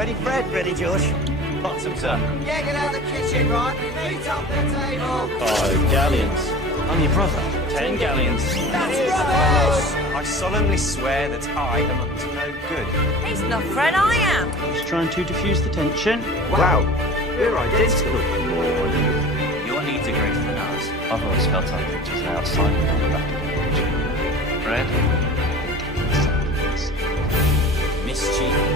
Ready, Fred? Ready, George? Bottom, sir. Yeah, get out of the kitchen, right? Meet up the table. 5 galleons. I'm your brother. 10 galleons. That's rubbish! I solemnly swear that I am up to no good. He's not Fred, I am. Just trying to diffuse the tension. Wow, we're identical. Your needs are greater than ours. I've always felt our pictures outside and on the back of the picture. Fred? Mischief